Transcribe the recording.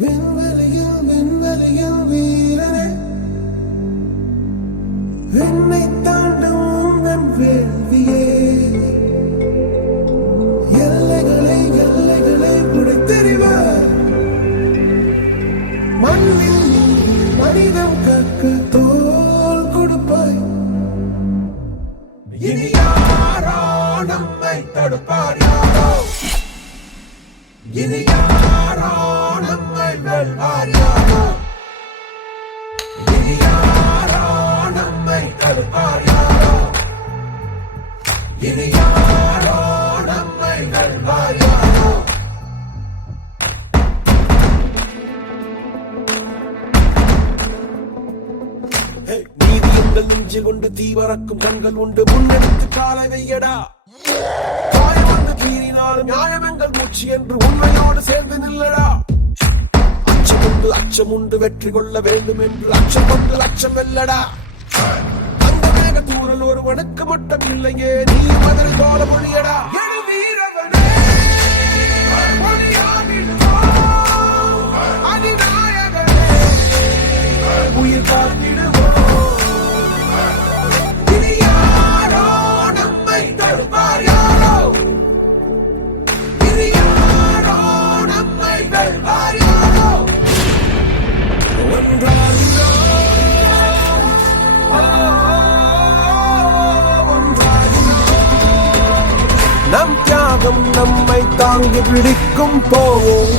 விண்வெளியில் வீரனே, விண்ணை தாண்டும் நம் வேள்வியே, எல்லைகளை உடைத்தெறிவார். மண்ணில் மனிதம் கற்க தோல் கொடுப்பாய். இனி யாரோ நம்மை தடுப்பார்? யாரோ இனி யாரோ நம்மை வெல்வார்? யாரோ இனி யாரோ நம்மை தடுப்பார்? யாரோ இனி யாரோ நம்மை வெல்வார்? யாரோ நீதி எங்கள் நெஞ்சில் கொண்டு தீவரக்கும் கண்கள் உண்டு. முன்னெடுத்து காலை வையடா. காயம் வந்து கீறினாலும் நியாயம் எங்கள் மூச்சு என்று உண்மையோடு சேர்ந்து நில்லடா. அச்சம் உண்டு வெற்றி கொள்ள வேண்டும் என்று அச்சம் கொண்டு லட்சம் வெல்லடா. அந்த மேக தூரல் ஒரு வணக்கு மட்டும் இல்லையே, நீ மதில் போல மொழியடா. உயிர் காத்திடுவோம். இனி யாரோ நம்மை தடுப்பார்? யாரோ இனி யாரோ நம்மை வெல்வார்? யாரோ நம் தியாகம் நம்மை தாங்கி பிடிக்கும். போவோம்